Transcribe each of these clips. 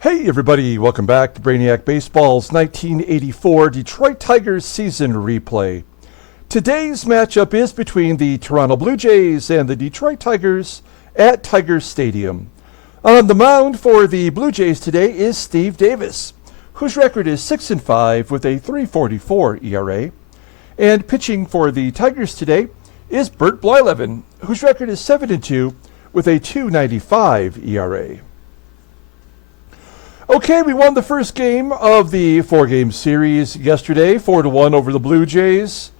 Hey everybody, welcome back to Brainiac Baseball's 1984 Detroit Tigers season replay. Today's matchup is between the Toronto Blue Jays and the Detroit Tigers at Tigers Stadium. On the mound for the Blue Jays today is Steve Davis, whose record is 6-5 with a 3.44 ERA. And pitching for the Tigers today is Bert Blyleven, whose record is 7-2 with a 2.95 ERA. Okay, we won the first game of the four-game series yesterday, 4-1 over the Blue Jays.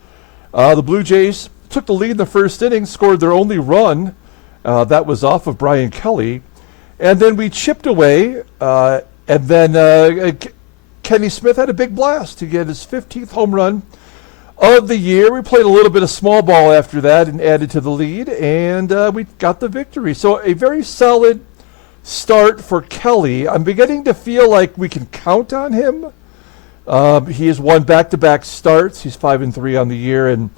The Blue Jays took the lead in the first inning, scored their only run. That was off of Brian Kelly. And then we chipped away, and then Kenny Smith had a big blast to get his 15th home run of the year. We played a little bit of small ball after that and added to the lead, and we got the victory. So a very solid start for Kelly. I'm beginning to feel like we can count on him. He has won back-to-back starts. He's 5-3 on the year and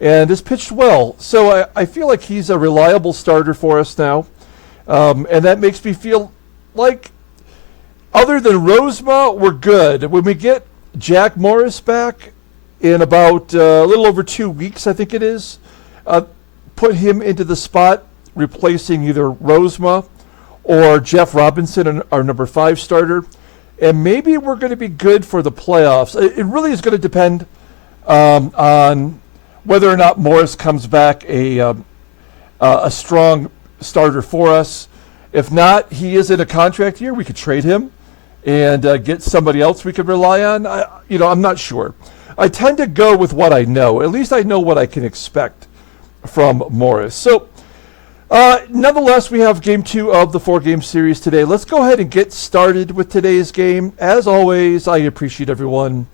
has pitched well. So I feel like he's a reliable starter for us now. And that makes me feel like, other than Rosma, we're good. When we get Jack Morris back in about a little over 2 weeks, I think it is, put him into the spot replacing either Rosma or Jeff Robinson, our number 5 starter, and maybe we're going to be good for the playoffs. It really is going to depend on whether or not Morris comes back a strong starter for us. If not, he is in a contract year. We could trade him and get somebody else we could rely on. I'm not sure. I tend to go with what I know. At least I know what I can expect from Morris. So, nonetheless, we have Game 2 of the 4-game series today. Let's go ahead and get started with today's game. As always, I appreciate everyone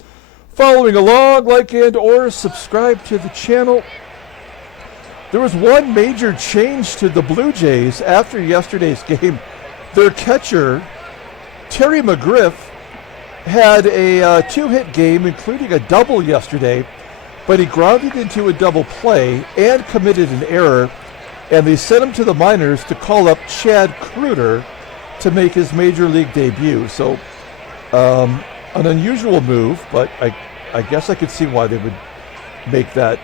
following along, like and or subscribe to the channel. There was one major change to the Blue Jays after yesterday's game. Their catcher, Terry McGriff, had a 2-hit game, including a double yesterday, but he grounded into a double play and committed an error. And they sent him to the minors to call up Chad KREUTER to make his major league debut. So an unusual move, but I guess I could see why they would make that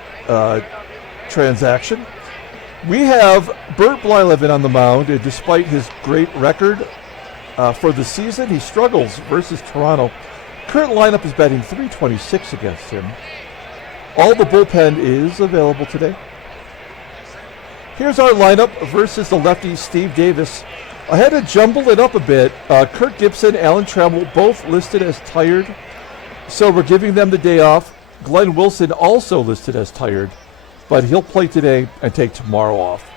transaction. We have Bert Blyleven on the mound, and despite his great record for the season, he struggles versus Toronto. Current lineup is batting .326 against him. All the bullpen is available today. Here's our lineup versus the lefty Steve Davis. I had to jumble it up a bit. Kurt Gibson, Alan Trammell, both listed as tired, so we're giving them the day off. Glenn Wilson also listed as tired, but he'll play today and take tomorrow off.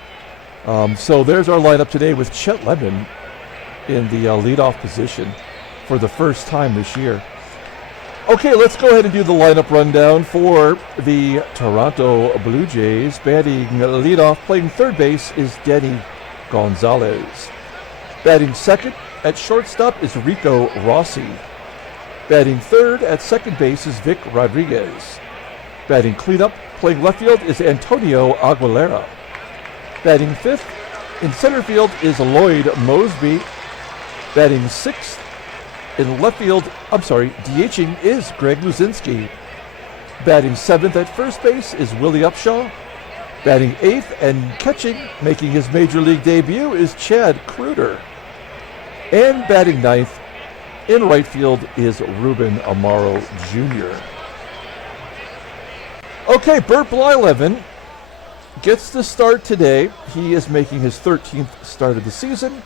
So there's our lineup today with Chet in the leadoff position for the first time this year. Okay, let's go ahead and do the lineup rundown for the Toronto Blue Jays. Batting leadoff, playing third base, is Denny Gonzalez. Batting second at shortstop is Rico Rossi. Batting third at second base is Vic Rodriguez. Batting cleanup, playing left field, is Antonio Aguilera. Batting fifth in center field is Lloyd MOSEBY. Batting sixth in left field, DHing is Greg LUZINSKI. Batting seventh at first base is Willie UPSHAW. Batting eighth and catching, making his major league debut, is Chad KREUTER. And batting ninth in right field is Ruben AMARO Jr. Okay, Bert Blyleven gets the start today. He is making his 13th start of the season.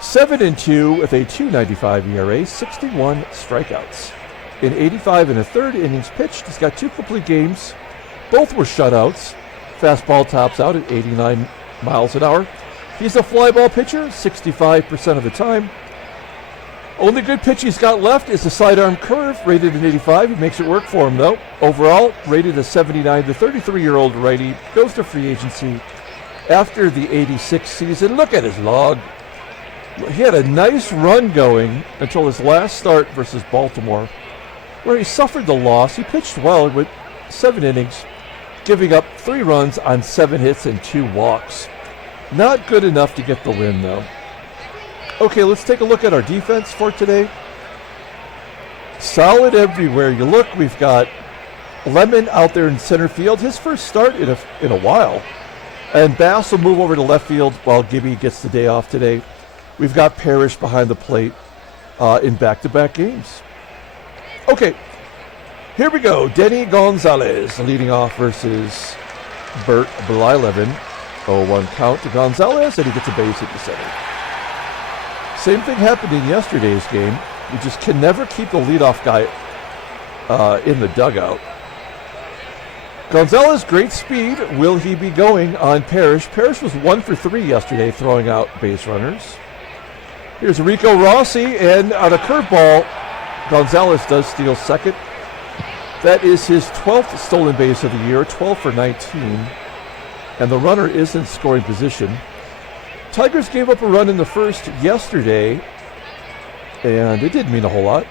7-2 with a 2.95 ERA, 61 strikeouts. In 85 and a third innings pitched, he's got 2 complete games. Both were shutouts. Fastball tops out at 89 miles an hour. He's a fly ball pitcher 65% of the time. Only good pitch he's got left is a sidearm curve, rated an 85. He makes it work for him, though. Overall, rated a 79. The 33-year-old righty goes to free agency after the 86 season. Look at his log. He had a nice run going until his last start versus Baltimore, where he suffered the loss. He pitched well with 7 innings, giving up 3 runs on 7 hits and 2 walks. Not good enough to get the win, though. Okay, let's take a look at our defense for today. Solid everywhere you look. We've got Lemon out there in center field. His first start in a while. And Bass will move over to left field while Gibby gets the day off today. We've got Parrish behind the plate in back-to-back games. Okay, here we go. Denny Gonzalez leading off versus Bert Blyleven. 0-1 count to Gonzalez, and he gets a base hit to center. Same thing happened in yesterday's game. You just can never keep the leadoff guy in the dugout. Gonzalez, great speed. Will he be going on Parrish? Parrish was 1 for 3 yesterday, throwing out base runners. Here's Rico Rossi, and on a curveball, Gonzalez does steal second. That is his 12th stolen base of the year, 12 for 19. And the runner is in scoring position. Tigers gave up a run in the first yesterday, and it didn't mean a whole lot,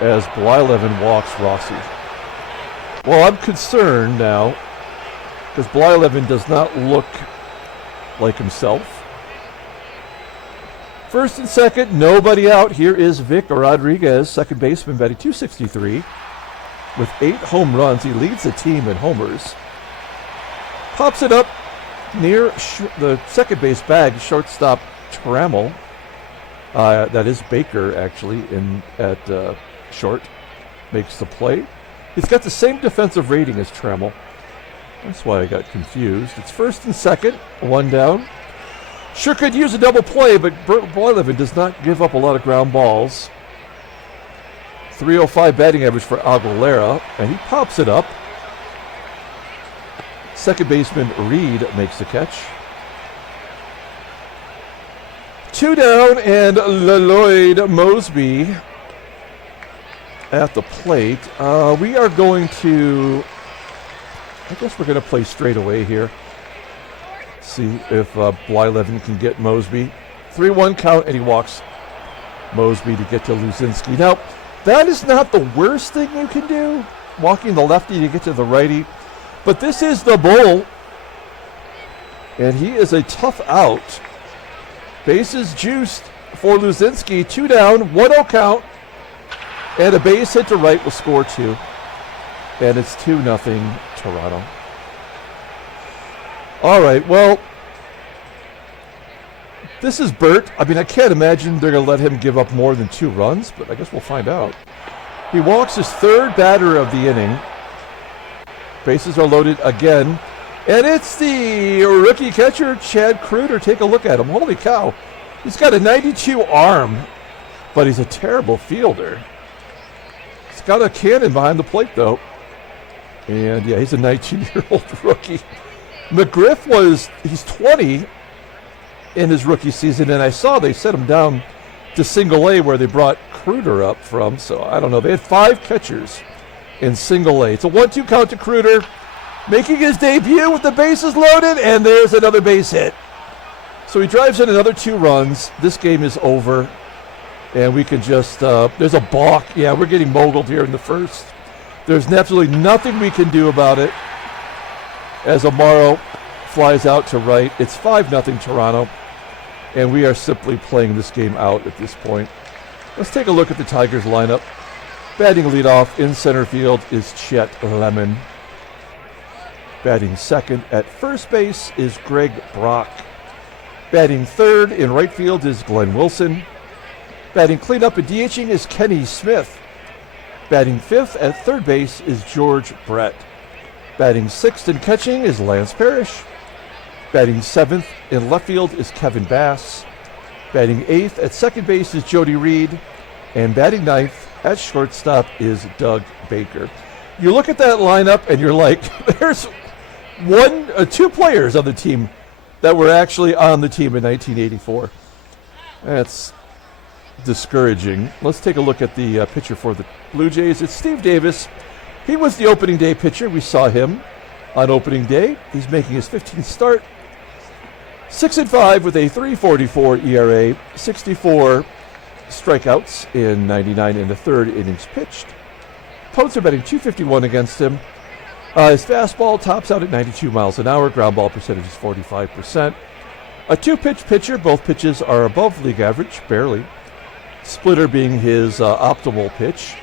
as Blyleven walks Rossi. Well, I'm concerned now, because Blyleven does not look like himself. First and second, nobody out. Here is Vic Rodriguez, second baseman, batting .263. With 8 home runs, he leads the team in homers. Pops it up near the second base bag, shortstop Trammell. That is Baker, actually, at short. Makes the play. He's got the same defensive rating as Trammell. That's why I got confused. It's first and second, 1 down. Sure could use a double play, but Blyleven does not give up a lot of ground balls. .305 batting average for Aguilera, and he pops it up. Second baseman Reed makes the catch. 2 down, and Lloyd MOSEBY at the plate. We are going to, I guess we're going to play straight away here. See if Blyleven can get MOSEBY. 3-1 count, and he walks MOSEBY to get to LUZINSKI. Now, that is not the worst thing you can do, walking the lefty to get to the righty. But this is the bull, and he is a tough out. Bases juiced for LUZINSKI. 2 down, 1-0 count, and a base hit to right will score 2. And it's 2-0 Toronto. All right, well, this is Bert. I mean, I can't imagine they're going to let him give up more than 2 runs, but I guess we'll find out. He walks his 3rd batter of the inning. Bases are loaded again. And it's the rookie catcher, Chad KREUTER. Take a look at him. Holy cow. He's got a 92 arm, but he's a terrible fielder. He's got a cannon behind the plate, though. And, yeah, he's a 19-year-old rookie. McGriff he's 20 in his rookie season, and I saw they set him down to single A where they brought KREUTER up from. So, I don't know. They had 5 catchers in single A. It's a 1-2 count to KREUTER, making his debut with the bases loaded, and there's another base hit. So he drives in another 2 runs. This game is over, and we can just, there's a balk. Yeah, we're getting moguled here in the first. There's absolutely nothing we can do about it as AMARO flies out to right. It's 5-0 Toronto, and we are simply playing this game out at this point. Let's take a look at the Tigers lineup. Batting leadoff in center field is Chet Lemon. Batting second at first base is Greg Brock. Batting third in right field is Glenn Wilson. Batting cleanup and DHing is Kenny Smith. Batting fifth at third base is George Brett. Batting sixth and catching is Lance Parrish. Batting seventh in left field is Kevin Bass. Batting eighth at second base is Jody Reed. And batting ninth at shortstop is Doug Baker. You look at that lineup and you're like, there's 2 players on the team that were actually on the team in 1984. That's discouraging. Let's take a look at the pitcher for the Blue Jays. It's Steve Davis. He was the opening day pitcher. We saw him on opening day. He's making his 15th start. 6-5 with a 3.44 ERA, 64 strikeouts in 99 1/3 innings pitched. Opponents are betting .251 against him. His fastball tops out at 92 miles an hour. Ground ball percentage is 45%. A two-pitch pitcher. Both pitches are above league average, barely. Splitter being his optimal pitch,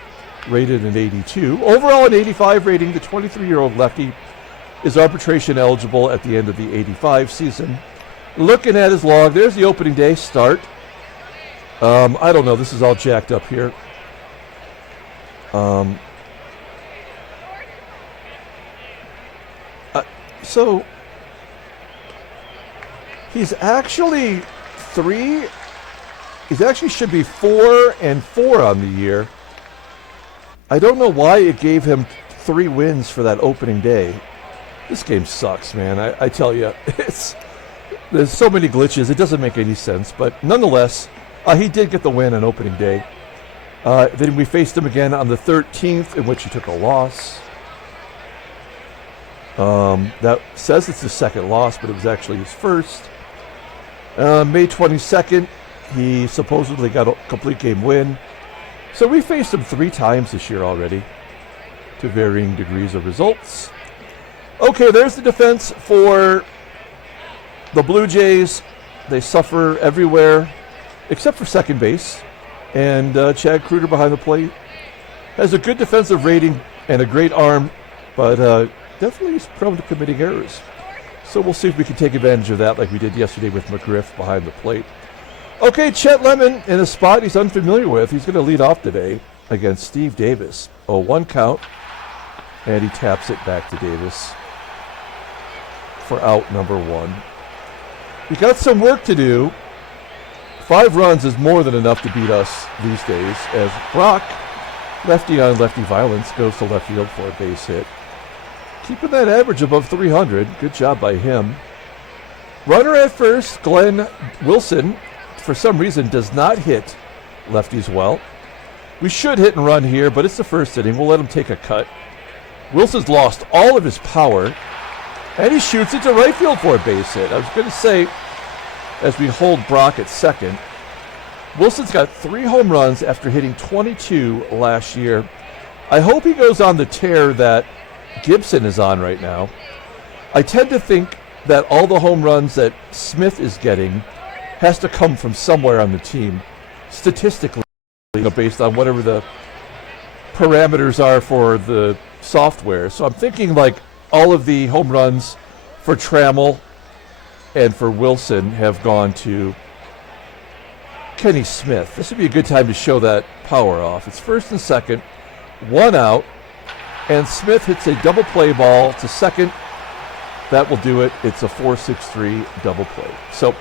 rated an 82. Overall an 85 rating. The 23-year-old lefty is arbitration eligible at the end of the 85 season. Looking at his log, there's the opening day start. I don't know. This is all jacked up here. So he's actually should be 4-4 on the year. I don't know why it gave him 3 wins for that opening day. This game sucks, man. I tell you, there's so many glitches. It doesn't make any sense. But nonetheless, he did get the win on opening day. Then we faced him again on the 13th, in which he took a loss. That says it's his second loss, but it was actually his first. May 22nd, he supposedly got a complete game win. So we faced him 3 times this year already, to varying degrees of results. Okay, there's the defense for the Blue Jays. They suffer everywhere except for second base. And Chad KREUTER behind the plate has a good defensive rating and a great arm, but definitely is prone to committing errors. So we'll see if we can take advantage of that like we did yesterday with McGriff behind the plate. Okay, Chet Lemon in a spot he's unfamiliar with. He's going to lead off today against Steve Davis. 0-1 count, and he taps it back to Davis for out number 1. We got some work to do. 5 runs is more than enough to beat us these days, as Brock, lefty on lefty violence, goes to left field for a base hit. Keeping that average above 300. Good job by him. Runner at first, Glenn Wilson, for some reason, does not hit lefties well. We should hit and run here, but it's the first inning. We'll let him take a cut. Wilson's lost all of his power, and he shoots it to right field for a base hit. I was going to say, as we hold Brock at second, Wilson's got 3 home runs after hitting 22 last year. I hope he goes on the tear that Gibson is on right now. I tend to think that all the home runs that Smith is getting has to come from somewhere on the team, statistically, based on whatever the parameters are for the software. So I'm thinking like all of the home runs for Trammell and for Wilson have gone to Kenny Smith. This would be a good time to show that power off. It's first and second, 1 out, and Smith hits a double play ball to second. That will do it. It's a 4-6-3 double play. So,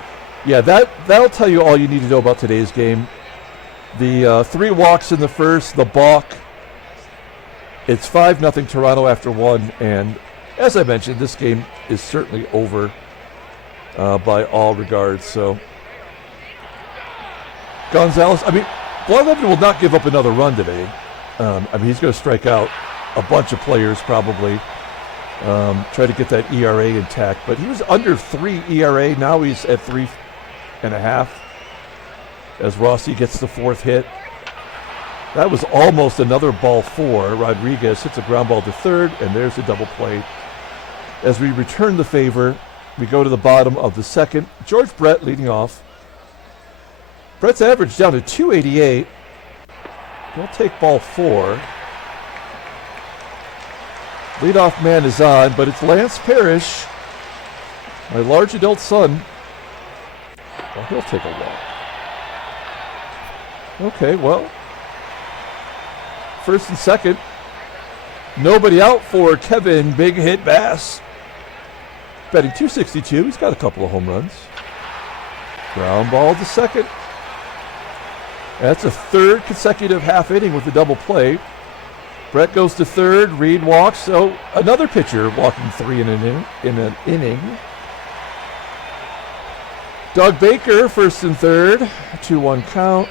yeah, that'll tell you all you need to know about today's game. The 3 walks in the first, the balk. It's 5-0 Toronto after 1, and as I mentioned, this game is certainly over by all regards. So, Gonzalez, Blyleven will not give up another run today. He's going to strike out a bunch of players probably, try to get that ERA intact. But he was under 3 ERA. Now he's at 3.5 as ROSSY gets the 4th hit. That was almost another ball 4. Rodriguez hits a ground ball to third, and there's a double play. As we return the favor, we go to the bottom of the second. George Brett leading off. Brett's average down to 288. We'll take ball 4. Leadoff man is on, but it's Lance Parrish, my large adult son. Well, he'll take a walk. Okay, well, first and second. Nobody out for Kevin Big Hit Bass. Batting .262. He's got a couple of home runs. Ground ball to second. That's a 3rd consecutive half inning with a double play. Brett goes to third. Reed walks. So another pitcher walking 3 in an inning. Doug Baker, first and third. 2-1 count.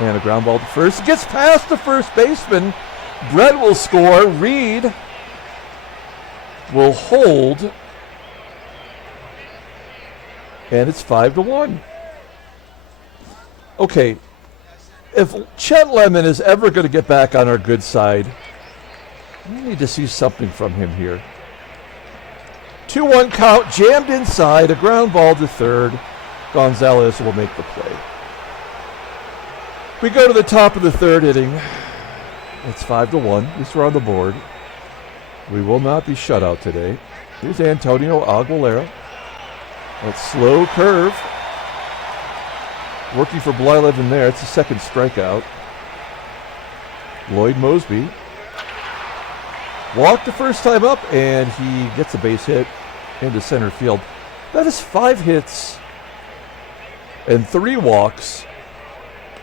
And a ground ball to first. It gets past the first baseman. Brett will score. Reed will hold. And it's 5-1. Okay. If Chet Lemon is ever going to get back on our good side, we need to see something from him here. 2-1 count, jammed inside, a ground ball to third. Gonzalez will make the play. We go to the top of the third inning. It's 5-1. At least we're on the board. We will not be shut out today. Here's Antonio Aguilera. That slow curve. Working for Blyleven there. It's the second strikeout. Lloyd MOSEBY. Walked the first time up, and he gets a base hit into center field. That is 5 hits and 3 walks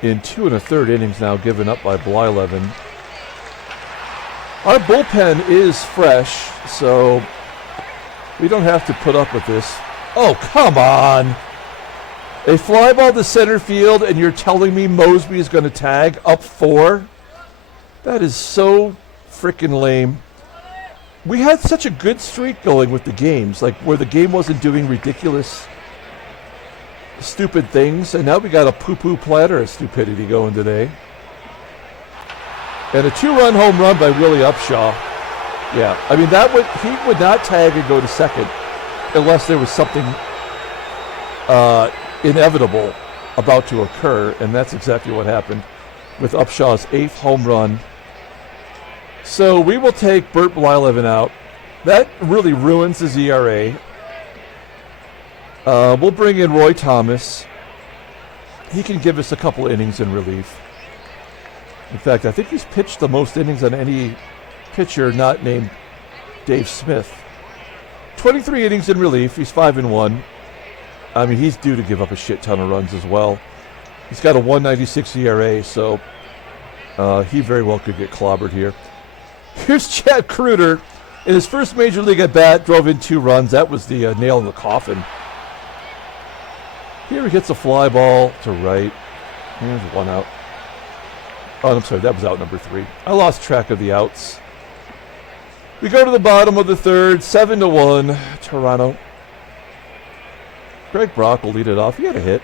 in 2 1/3 innings now given up by Blyleven. Our bullpen is fresh, so we don't have to put up with this. Oh, come on. A fly ball to center field, and you're telling me MOSEBY is going to tag up 4? That is so freaking lame. We had such a good streak going with the games, like where the game wasn't doing ridiculous, stupid things, and now we got a poo-poo platter of stupidity going today. And a 2-run home run by Willie UPSHAW. Yeah, I mean he would not tag and go to second unless there was something inevitable about to occur, and that's exactly what happened with UPSHAW's 8th home run. So we will take Bert Blyleven out. That really ruins his ERA. We'll bring in Roy Thomas. He can give us a couple innings in relief. In fact, I think he's pitched the most innings on any pitcher not named Dave Smith. 23 innings in relief. He's 5-1. I mean, he's due to give up a shit ton of runs as well. He's got a 1.96 ERA, so he very well could get clobbered here. Here's Chet KREUTER. In his first major league at bat, drove in 2 runs. That was the nail in the coffin. Here he hits a fly ball to right. There's 1 out. Oh, I'm sorry, that was out number 3. I lost track of the outs. We go to the bottom of the third, 7-1, Toronto. Greg Brock will lead it off. He had a hit.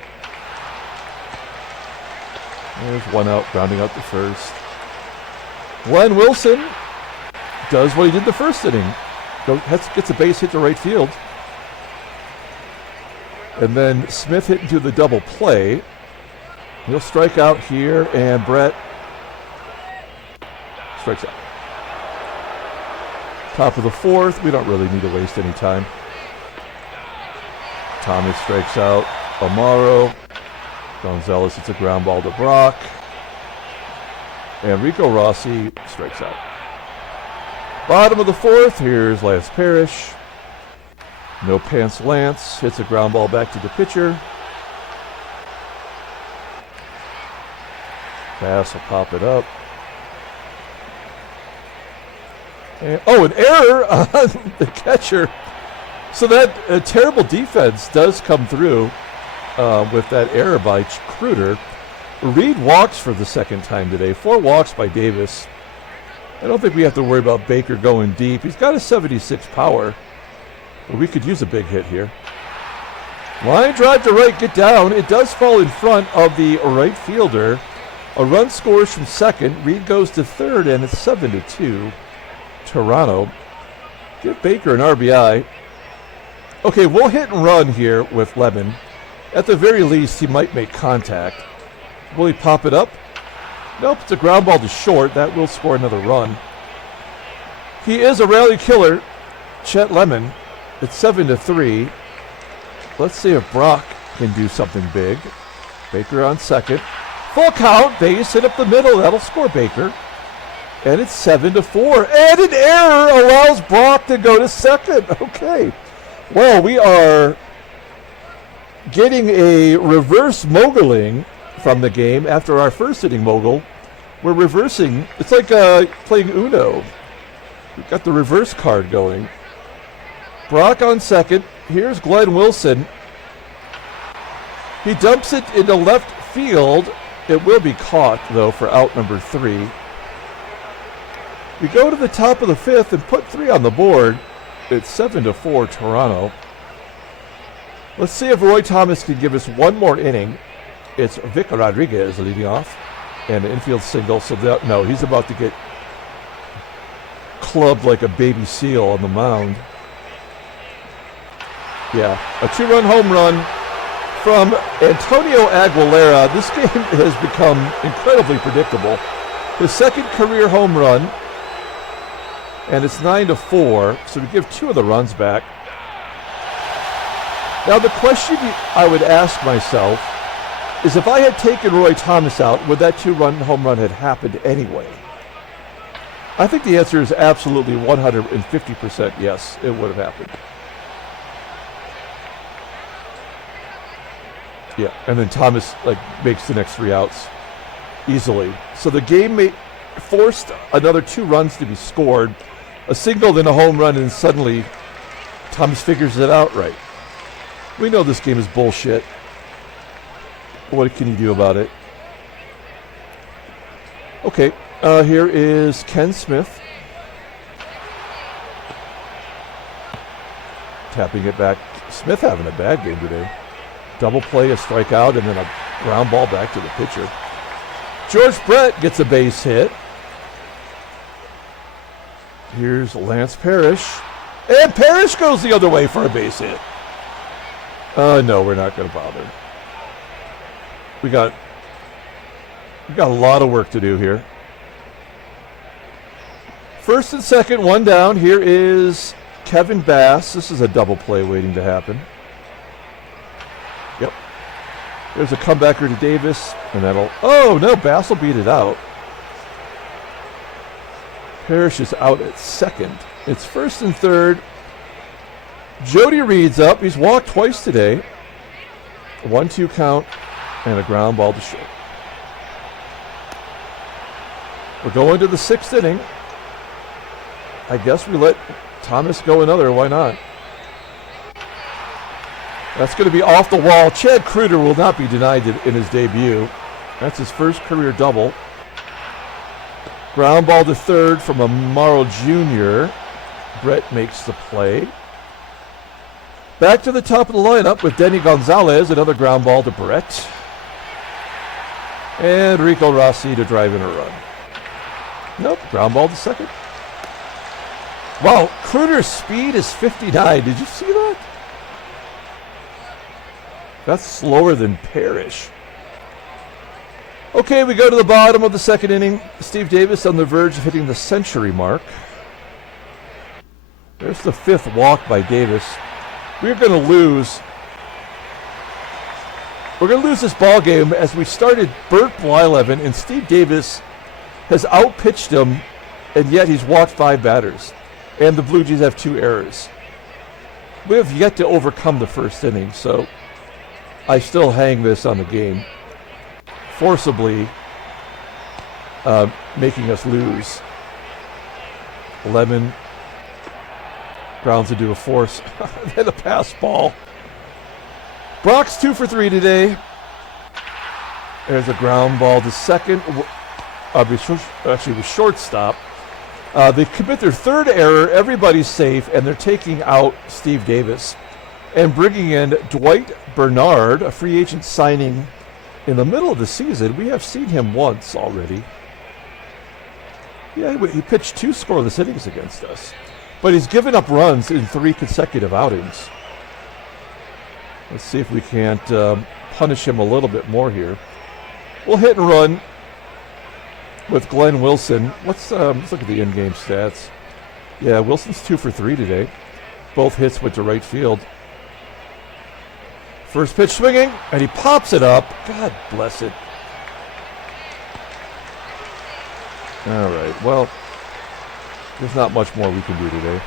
There's 1 out, grounding out the first. Glenn Wilson does what he did the first inning. Gets a base hit to right field. And then Smith hit into the double play. He'll strike out here, and Brett strikes out. Top of the fourth. We don't really need to waste any time. Thomas strikes out. AMARO. Gonzalez hits a ground ball to Brock. And Rico ROSSY strikes out. Bottom of the fourth, here's Lance Parrish. No pants Lance hits a ground ball back to the pitcher. Bass will pop it up. And, an error on the catcher. So that terrible defense does come through with that error by KREUTER. Reed walks for the second time today. 4 walks by Davis. I don't think we have to worry about Baker going deep. He's got a 76 power. But we could use a big hit here. Line drive to right, get down. It does fall in front of the right fielder. A run scores from second. Reed goes to third, and it's 7-2. Toronto. Give Baker an RBI. Okay, we'll hit and run here with Lemon. At the very least, he might make contact. Will he pop it up? Nope, it's a ground ball to short. That will score another run. He is a rally killer, Chet Lemon. It's 7-3. Let's see if Brock can do something big. Baker on second. Full count, base hit up the middle. That'll score Baker. And it's 7-4. And an error allows Brock to go to second. Okay. Well, we are getting a reverse moguling from the game after our first inning mogul. We're reversing. It's like playing Uno. We've got the reverse card going. Brock on second. Here's Glenn Wilson. He dumps it into left field. It will be caught, though, for out number 3. We go to the top of the fifth and put 3 on the board. It's 7-4 Toronto. Let's see if Roy Thomas can give us one more inning. It's Vic Rodriguez leading off. And an infield single. So no, he's about to get clubbed like a baby seal on the mound. Yeah, a 2-run home run from Antonio Aguilera. This game has become incredibly predictable. His second career home run, and it's 9-4, so we give 2 of the runs back. Now the question I would ask myself is, if I had taken Roy Thomas out, would that 2-run home run have happened anyway? I think the answer is absolutely 150% yes, it would have happened. Yeah, and then Thomas makes the next 3 outs easily. So the game forced another 2 runs to be scored, a single, then a home run, and suddenly Thomas figures it out right. We know this game is bullshit. What can you do about it? Okay, here is Ken Smith. Tapping it back. Smith having a bad game today. Double play, a strikeout, and then a ground ball back to the pitcher. George Brett gets a base hit. Here's Lance Parrish. And Parrish goes the other way for a base hit. No, we're not going to bother. We got a lot of work to do here. First and second, 1 down. Here is Kevin Bass. This is a double play waiting to happen. Yep. There's a comebacker to Davis, and that'll... Oh, no, Bass will beat it out. Parrish is out at second. It's first and third. Jody reads up. He's walked twice today. 1-2 count and a ground ball to short. We're going to the 6th inning. I guess we let Thomas go another. Why not? That's going to be off the wall. Chet KREUTER will not be denied in his debut. That's his first career double. Ground ball to third from AMARO Jr. Brett makes the play. Back to the top of the lineup with Denny Gonzalez, another ground ball to Brett. And Rico ROSSY to drive in a run. Nope, ground ball to second. Wow, KREUTER's speed is 59. Did you see that? That's slower than Parrish. Okay, we go to the bottom of the 2nd inning. Steve Davis on the verge of hitting the century mark. There's the 5th walk by Davis. We're going to lose. We're going to lose this ball game as we started Bert Blyleven, and Steve Davis has outpitched him, and yet he's walked 5 batters. And the Blue Jays have 2 errors. We have yet to overcome the 1st inning, so I still hang this on the game, forcibly making us lose. Lemon grounds into a force, then a pass ball. Brock's 2 for 3 today. There's a ground ball to second. Actually, with shortstop. They commit their 3rd error. Everybody's safe, and they're taking out Steve Davis and bringing in Dwight Bernard, a free agent signing in the middle of the season. We have seen him once already. Yeah, he pitched 2 scoreless innings against us, but he's given up runs in 3 consecutive outings. Let's see if we can't punish him a little bit more here. We'll hit and run with Glenn Wilson. Let's look at the in-game stats. Yeah, Wilson's 2 for 3 today. Both hits went to right field. First pitch swinging, and he pops it up. God bless it. All right, well, there's not much more we can do today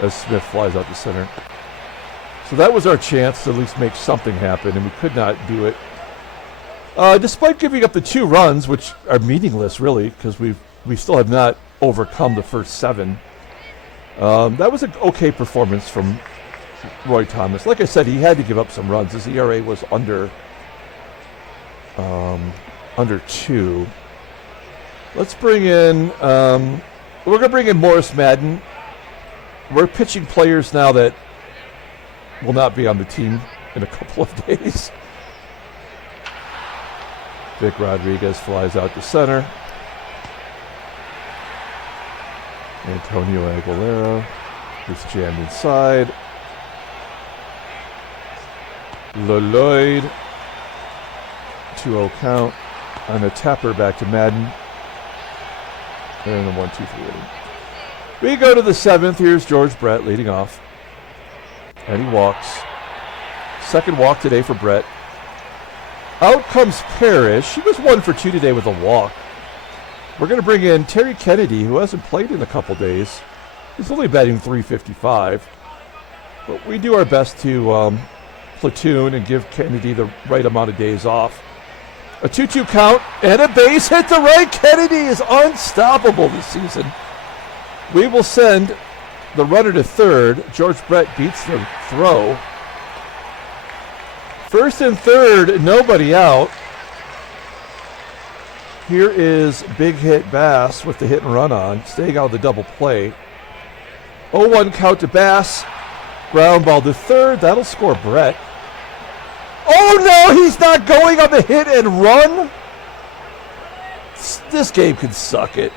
as Smith flies out to center. So that was our chance to at least make something happen, and we could not do it. Despite giving up the 2 runs, which are meaningless, really, because we still have not overcome the first 7. That was an okay performance from Roy Thomas. Like I said, he had to give up some runs. His ERA was under 2. Let's bring in, we're going to bring in Morris Madden. We're pitching players now that will not be on the team in a couple of days. Vic Rodriguez flies out to center. Antonio Aguilera is jammed inside. Lloyd. 2-0 count on a tapper back to Madden. And the 1-2-3 inning. We go to the 7th. Here's George Brett leading off. And he walks. Second walk today for Brett. Out comes Parrish. He was 1 for 2 today with a walk. We're going to bring in Terry Kennedy, who hasn't played in a couple days. He's only batting .355. But we do our best to platoon and give Kennedy the right amount of days off. A 2-2 count and a base hit to right. Kennedy is unstoppable this season. We will send the runner to third. George Brett beats the throw. First and third, nobody out. Here is big hit Bass with the hit and run on, staying out of the double play. 0-1 count to Bass. Ground ball to third. That'll score Brett. Oh no, he's not going on the hit and run. This game can suck it.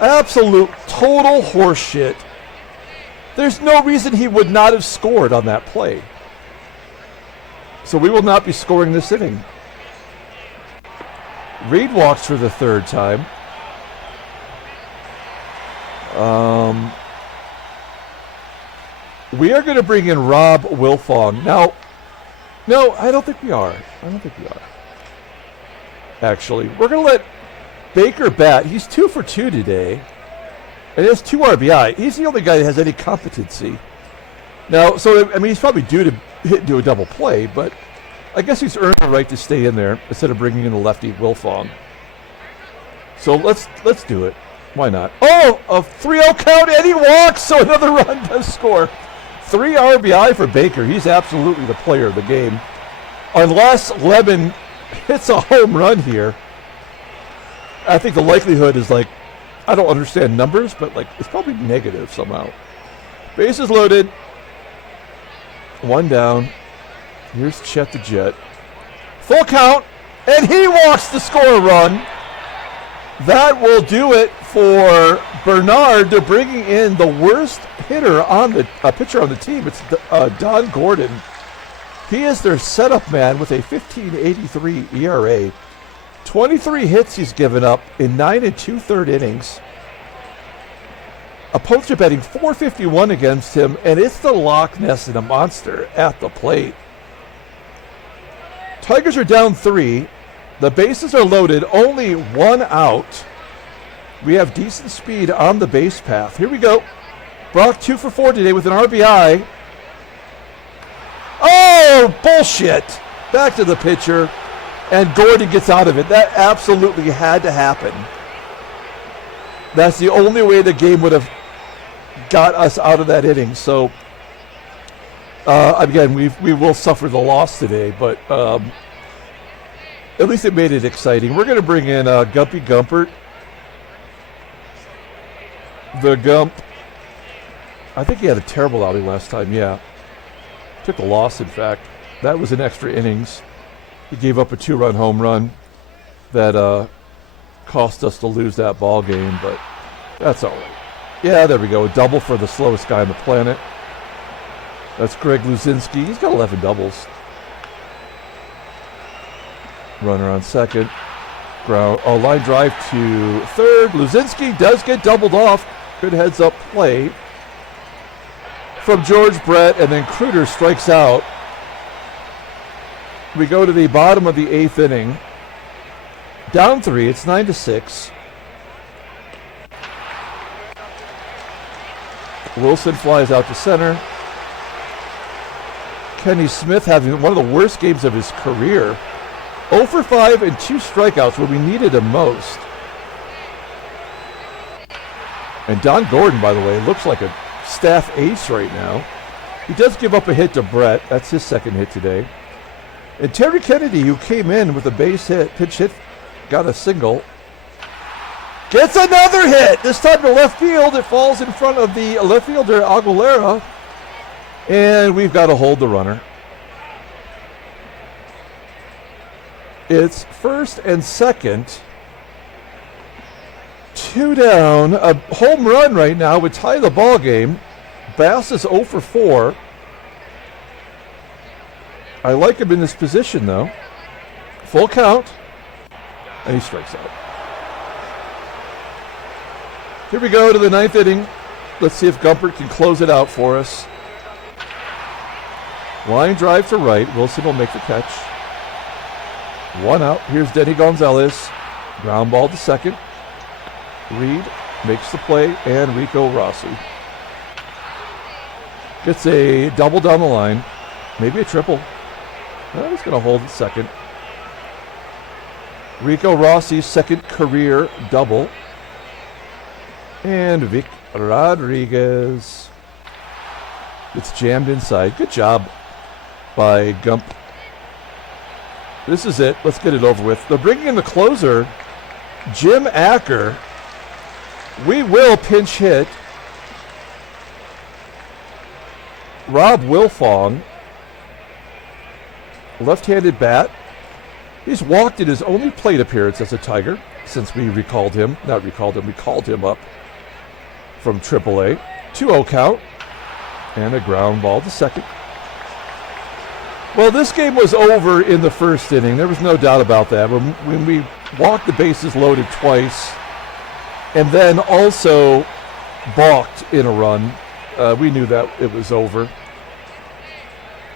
Absolute total horseshit. There's no reason he would not have scored on that play. So we will not be scoring this inning. Reed walks for the third time. We are going to bring in Rob Wilfong. Now, no, I don't think we are. Actually, we're going to let Baker bat. He's 2 for 2 today. And he has 2 RBI. He's the only guy that has any competency. Now, so, I mean, he's probably due to hit into a double play, but I guess he's earned the right to stay in there instead of bringing in the lefty Wilfong. So let's do it. Why not? Oh, a 3-0 count, and he walks, so another run does score. 3 RBI for Baker. He's absolutely the player of the game. Unless Lemon hits a home run here, I think the likelihood is like, I don't understand numbers, but like it's probably negative somehow. Bases loaded. 1 down. Here's Chet the Jet. Full count, and he walks to score a run. That will do it for Bernard. They're bringing in the worst hitter on the pitcher on the team. It's Don Gordon. He is their setup man with a 15.83 ERA. 23 hits he's given up in 9 2/3 innings. Opponents are betting .451 against him, and it's the Loch Ness and a monster at the plate. Tigers are down 3. The bases are loaded, only 1 out. We have decent speed on the base path. Here we go. Brock 2 for 4 today with an RBI. Oh, bullshit. Back to the pitcher, and Gordon gets out of it. That absolutely had to happen. That's the only way the game would have got us out of that inning. So, again, we will suffer the loss today, but at least it made it exciting. We're going to bring in Gumpy Gumpert. The Gump. I think he had a terrible outing last time, yeah. Took a loss, in fact. That was in extra innings. He gave up a 2-run home run that cost us to lose that ball game, but that's all right. Yeah, there we go. A double for the slowest guy on the planet. That's Greg LUZINSKI. He's got 11 doubles. Runner on second. Line drive to third. LUZINSKI does get doubled off. Good heads-up play from George Brett, and then KREUTER strikes out. We go to the bottom of the 8th inning. Down 3. It's 9-6. Wilson flies out to center. Kenny Smith having one of the worst games of his career. 0 for 5 and 2 strikeouts where we needed him most. And Don Gordon, by the way, looks like a staff ace right now. He does give up a hit to Brett. That's his second hit today. And Terry Kennedy, who came in with a base hit, pitch hit, got a single. Gets another hit. This time to left field. It falls in front of the left fielder, Aguilera. And we've got to hold the runner. It's first and second. 2 down. A home run right now would tie the ball game. Bass is 0 for 4. I like him in this position, though. Full count. And he strikes out. Here we go to the 9th inning. Let's see if Gumpert can close it out for us. Line drive to right. Wilson will make the catch. 1 out. Here's Denny Gonzalez. Ground ball to second. Reed makes the play, and Rico Rossi gets a double down the line. Maybe a triple. Well, he's going to hold at second. Rico Rossi's second career double. And Vic Rodriguez gets jammed inside. Good job by Gump. This is it. Let's get it over with. They're bringing in the closer, Jim Acker. We will pinch hit. Rob Wilfong, left-handed bat. He's walked in his only plate appearance as a Tiger since we called him up from AAA. 2-0 count and a ground ball to second. Well, this game was over in the first inning. There was no doubt about that. When we walked the bases loaded twice and then also balked in a run, we knew that it was over.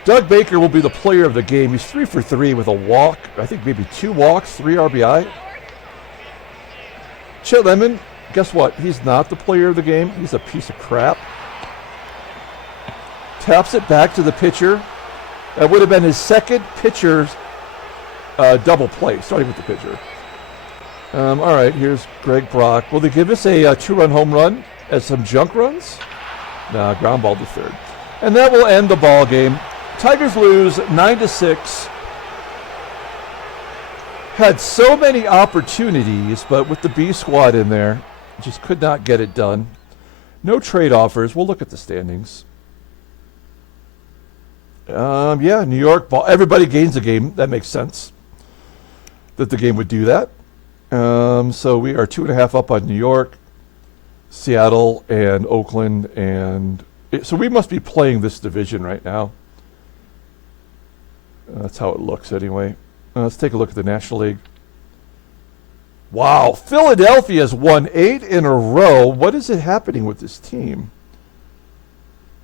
Doug Baker will be the player of the game. He's 3 for 3 with a walk. I think maybe 2 walks, 3 RBI. Chet Lemon, guess what? He's not the player of the game. He's a piece of crap. Taps it back to the pitcher. That would have been his second pitcher's double play, starting with the pitcher. All right, here's Greg Brock. Will they give us a 2-run home run as some junk runs? Nah, ground ball to third. And that will end the ball game. Tigers lose 9-6. Had so many opportunities, but with the B squad in there, just could not get it done. No trade offers. We'll look at the standings. Yeah, New York ball. Everybody gains a game. That makes sense that the game would do that. So we are 2.5 up on New York, Seattle, and Oakland, and so we must be playing this division right now. That's how it looks anyway. Let's take a look at the National League. Wow, Philadelphia's won 8 in a row. What is it happening with this team?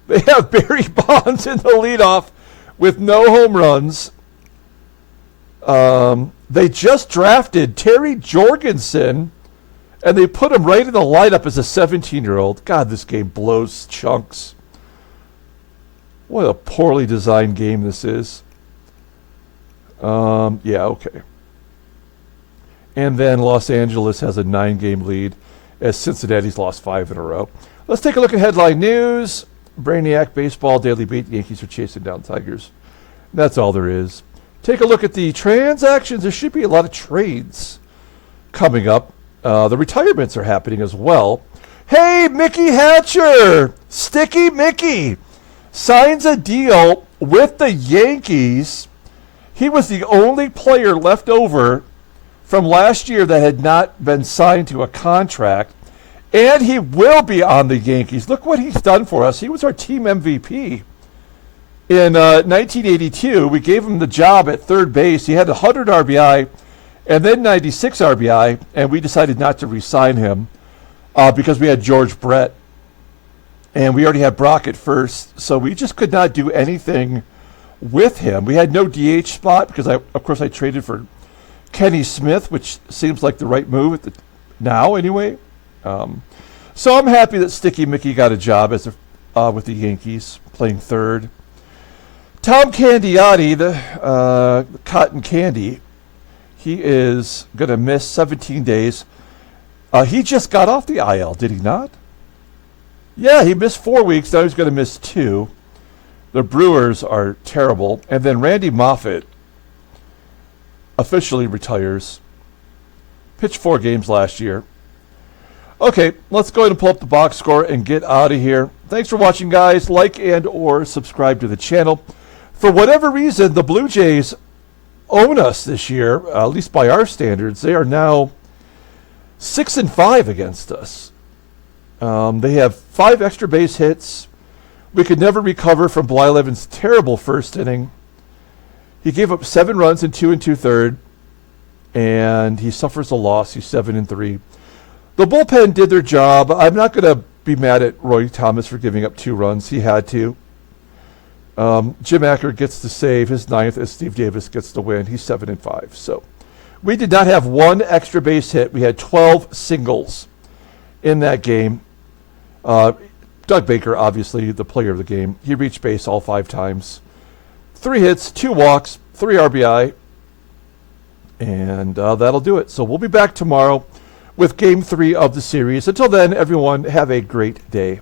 They have Barry Bonds in the leadoff with no home runs. They just drafted Terry Jorgensen, and they put him right in the lineup as a 17-year-old. God, this game blows chunks. What a poorly designed game this is. Yeah, okay. And then Los Angeles has a 9-game lead as Cincinnati's lost 5 in a row. Let's take a look at headline news. Brainiac Baseball Daily Beat. The Yankees are chasing down Tigers. That's all there is. Take a look at the transactions. There should be a lot of trades coming up. The retirements are happening as well. Hey, Mickey Hatcher! Sticky Mickey signs a deal with the Yankees. He was the only player left over from last year that had not been signed to a contract, and he will be on the Yankees. Look what he's done for us. He was our team MVP in 1982. We gave him the job at third base. He had 100 RBI and then 96 RBI, and we decided not to re-sign him because we had George Brett, and we already had Brock at first, so we just could not do anything with him. We had no DH spot because, of course, I traded for Kenny Smith, which seems like the right move now anyway. So I'm happy that Sticky Mickey got a job with the Yankees, playing third. Tom Candiotti, the cotton candy, he is going to miss 17 days. He just got off the IL, did he not? Yeah, he missed 4 weeks. Now he's going to miss 2. The Brewers are terrible. And then Randy Moffett officially retires. Pitched 4 games last year. Okay, let's go ahead and pull up the box score and get out of here. Thanks for watching, guys. Like and or subscribe to the channel. For whatever reason, the Blue Jays own us this year, at least by our standards. They are now 6-5 against us. They have 5 extra base hits. We could never recover from Blyleven's terrible first inning. He gave up 7 runs in 2 2/3, and he suffers a loss. He's 7-3. The bullpen did their job. I'm not going to be mad at Roy Thomas for giving up 2 runs. He had to. Jim Acker gets the save, his 9th, as Steve Davis gets the win. He's 7-5. So we did not have 1 extra base hit. We had 12 singles in that game. Doug Baker, obviously the player of the game. He reached base all 5 times. 3 hits, 2 walks, 3 RBI. And that'll do it. So we'll be back tomorrow with Game 3 of the series. Until then, everyone, have a great day.